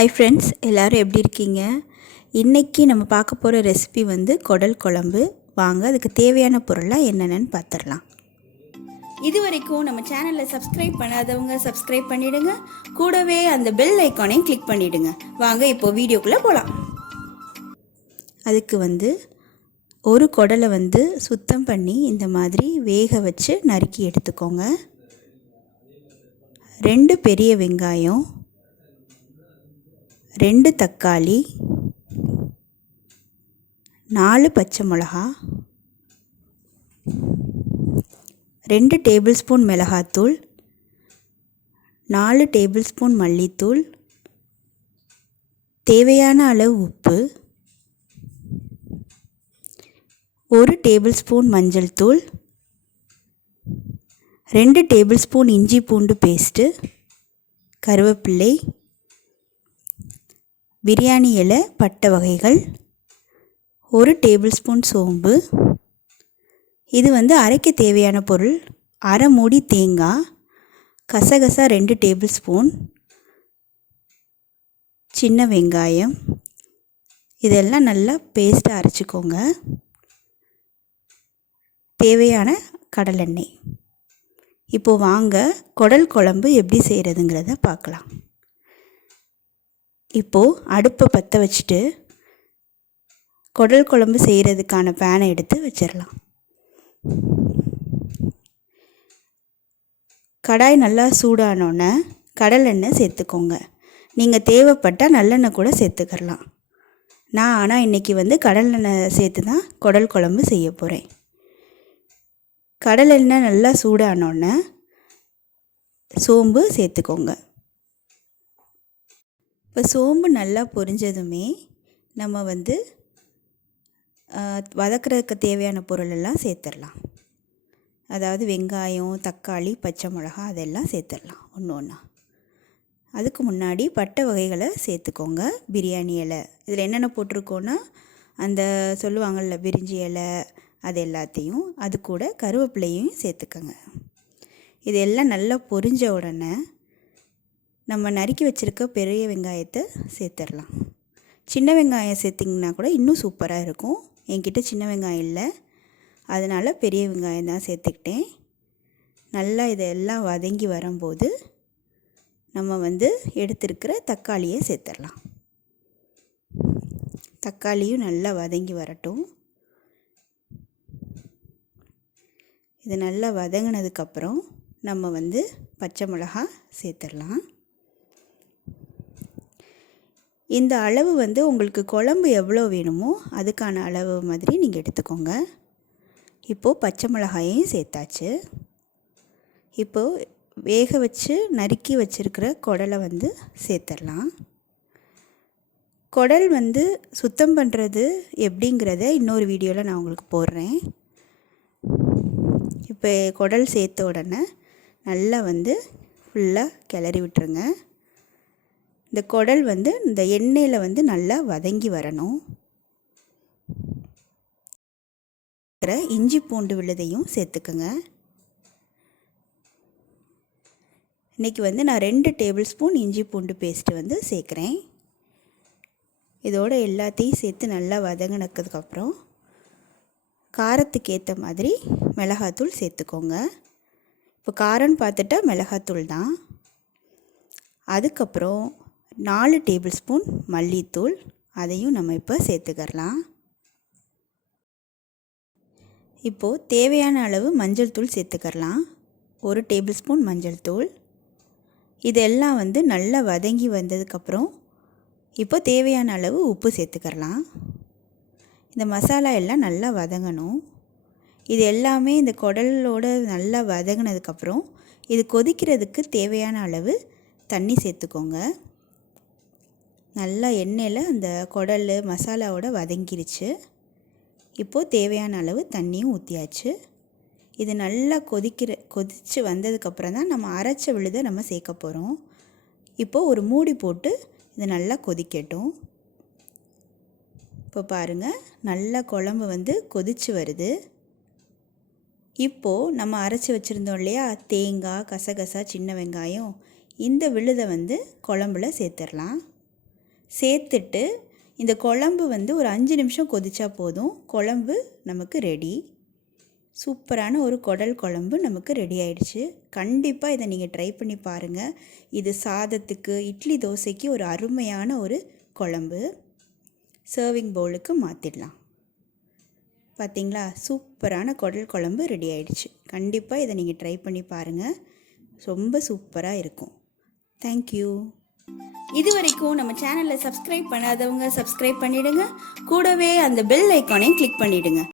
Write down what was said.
Hi friends, எல்லோரும் எப்படி இருக்கீங்க? இன்றைக்கி நம்ம பார்க்க போகிற ரெசிபி வந்து குடல் குழம்பு. வாங்க அதுக்கு தேவையான பொருளாக என்னென்னு பார்த்துடலாம். இது வரைக்கும் நம்ம சேனலில் சப்ஸ்கிரைப் பண்ணாதவங்க சப்ஸ்கிரைப் பண்ணிவிடுங்க. கூடவே அந்த பெல் ஐக்கானையும் கிளிக் பண்ணிவிடுங்க. வாங்க இப்போது வீடியோக்குள்ளே போகலாம். அதுக்கு வந்து ஒரு குடலை வந்து சுத்தம் பண்ணி இந்த மாதிரி வேக வச்சு நறுக்கி எடுத்துக்கோங்க. 2 பெரிய வெங்காயம், 2 தக்காளி, 4 பச்சை மிளகா, 2 டேபிள் ஸ்பூன் மிளகாத்தூள், 4 டேபிள் ஸ்பூன் மல்லித்தூள், தேவையான அளவு உப்பு, 1 டேபிள் ஸ்பூன் மஞ்சள் தூள், 2 டேபிள் ஸ்பூன் இஞ்சி பூண்டு பேஸ்ட்டு, கருவேப்பிலை, பிரியாணி இலை, பட்டை வகைகள், 1 டேபிள் ஸ்பூன் சோம்பு. இது வந்து அரைக்க தேவையான பொருள். அரை மூடி தேங்காய், கசகசா 2 டேபிள் ஸ்பூன், சின்ன வெங்காயம். இதெல்லாம் நல்லா பேஸ்ட்டாக அரைச்சிக்கோங்க. தேவையான கடலெண்ணெய். இப்போது வாங்க குடல் குழம்பு எப்படி செய்கிறதுங்கிறத பார்க்கலாம். இப்போது அடுப்பை பற்ற வச்சுட்டு குடல் குழம்பு செய்கிறதுக்கான பேனை எடுத்து வச்சிடலாம். கடாய் நல்லா சூடானோன்னே கடலெண்ணெய் சேர்த்துக்கோங்க. நீங்கள் தேவைப்பட்டால் நல்லெண்ணெய் கூட சேர்த்துக்கலாம். நான் ஆனால் இன்றைக்கி வந்து கடலெண்ணெய் சேர்த்து தான் குடல் குழம்பு செய்ய போகிறேன். கடலெண்ணெய் நல்லா சூடானோன்னே சோம்பு சேர்த்துக்கோங்க. இப்போ சோம்பு நல்லா பொரிஞ்சதுமே நம்ம வந்து வதக்கிறதுக்கு தேவையான பொருளெல்லாம் சேர்த்துடலாம். அதாவது வெங்காயம், தக்காளி, பச்சை மிளகா அதெல்லாம் சேர்த்துடலாம் ஒன்று ஒன்றா. அதுக்கு முன்னாடி பட்டை வகைகளை சேர்த்துக்கோங்க. பிரியாணி இலை இதில் என்னென்ன போட்டிருக்கோன்னா அந்த சொல்லுவாங்கள்ல பிரிஞ்சி இலை, அது எல்லாத்தையும், அது கூட கருவேப்பிலையும் சேர்த்துக்கோங்க. இதெல்லாம் நல்லா பொரிஞ்ச உடனே நம்ம நறுக்கி வச்சுருக்க பெரிய வெங்காயத்தை சேர்த்துடலாம். சின்ன வெங்காயம் சேர்த்திங்கன்னா கூட இன்னும் சூப்பராக இருக்கும். என்கிட்ட சின்ன வெங்காயம் இல்லை, அதனால் பெரிய வெங்காயம் தான் சேர்த்துக்கிட்டேன். நல்லா இதெல்லாம் வதங்கி வரும்போது நம்ம வந்து எடுத்துருக்கிற தக்காளியை சேர்த்துடலாம். தக்காளியும் நல்லா வதங்கி வரட்டும். இது நல்லா வதங்கினதுக்கப்புறம் நம்ம வந்து பச்சை மிளகா சேர்த்துடலாம். இந்த அளவு வந்து உங்களுக்கு குழம்பு எவ்வளோ வேணுமோ அதுக்கான அளவு மாதிரி நீங்கள் எடுத்துக்கோங்க. இப்போது பச்சை மிளகாயையும் சேர்த்தாச்சு. இப்போது வேக வச்சு நறுக்கி வச்சுருக்கிற குடலை வந்து சேர்த்துடலாம். குடல் வந்து சுத்தம் பண்ணுறது எப்படிங்கிறத இன்னொரு வீடியோவில் நான் உங்களுக்கு போடுறேன். இப்போ குடல் சேர்த்த உடனே நல்லா வந்து ஃபுல்லாக கிளறி விட்டுருங்க. இந்த குடல் வந்து இந்த எண்ணெயில் வந்து நல்லா வதங்கி வரணும். இஞ்சி பூண்டு விழுதையும் சேர்த்துக்குங்க. இன்றைக்கி வந்து நான் 2 டேபிள் ஸ்பூன் இஞ்சி பூண்டு பேஸ்ட்டு வந்து சேர்க்குறேன். இதோட எல்லாத்தையும் சேர்த்து நல்லா வதங்கினதுக்கப்புறம் காரத்துக்கு ஏற்ற மாதிரி மிளகாத்தூள் சேர்த்துக்கோங்க. இப்போ காரம்னு பார்த்துட்டா மிளகாத்தூள் தான். அதுக்கப்புறம் 4 டேபிள் ஸ்பூன் மல்லித்தூள், அதையும் நம்ம இப்போ சேர்த்துக்கலாம். இப்போது தேவையான அளவு மஞ்சள் தூள் சேர்த்துக்கலாம். 1 டேபிள் ஸ்பூன் மஞ்சள் தூள். இதெல்லாம் வந்து நல்லா வதங்கி வந்ததுக்கப்புறம் இப்போ தேவையான அளவு உப்பு சேர்த்துக்கலாம். இந்த மசாலா எல்லாம் நல்லா வதங்கணும். இது எல்லாமே இந்த குடலோட நல்லா வதங்கினதுக்கப்புறம் இது கொதிக்கிறதுக்கு தேவையான அளவு தண்ணி சேர்த்துக்கோங்க. நல்லா எண்ணெயில் அந்த குடல் மசாலாவோட வதங்கிருச்சு. இப்போது தேவையான அளவு தண்ணியும் ஊற்றியாச்சு. இது நல்லா கொதித்து வந்ததுக்கப்புறம் தான் நம்ம அரைச்ச விழுதை நம்ம சேர்க்க போகிறோம். இப்போது ஒரு மூடி போட்டு இது நல்லா கொதிக்கட்டும். இப்போ பாருங்கள், நல்லா குழம்பு வந்து கொதித்து வருது. இப்போது நம்ம அரைச்சி வச்சுருந்தோம் இல்லையா தேங்காய், கசகசா, சின்ன வெங்காயம், இந்த விழுதை வந்து குழம்புல சேர்த்துடலாம். சேர்த்துட்டு இந்த குழம்பு வந்து ஒரு 5 நிமிஷம் கொதிச்சா போதும். குழம்பு நமக்கு ரெடி. சூப்பரான ஒரு குடல் குழம்பு நமக்கு ரெடி ஆயிடுச்சு. கண்டிப்பாக இதை நீங்கள் ட்ரை பண்ணி பாருங்கள். இது சாதத்துக்கு, இட்லி, தோசைக்கு ஒரு அருமையான ஒரு குழம்பு. சர்விங் பவுலுக்கு மாற்றிடலாம். பார்த்திங்களா, சூப்பரான குடல் குழம்பு ரெடி ஆயிடுச்சு. கண்டிப்பாக இதை நீங்கள் ட்ரை பண்ணி பாருங்கள். ரொம்ப சூப்பராக இருக்கும். தேங்க்யூ. இது வரைக்கும் நம்ம சேனலை சப்ஸ்கிரைப் பண்ணாதவங்க சப்ஸ்கிரைப் பண்ணிவிடுங்க. கூடவே அந்த பெல் ஐக்கானையும் கிளிக் பண்ணிவிடுங்க.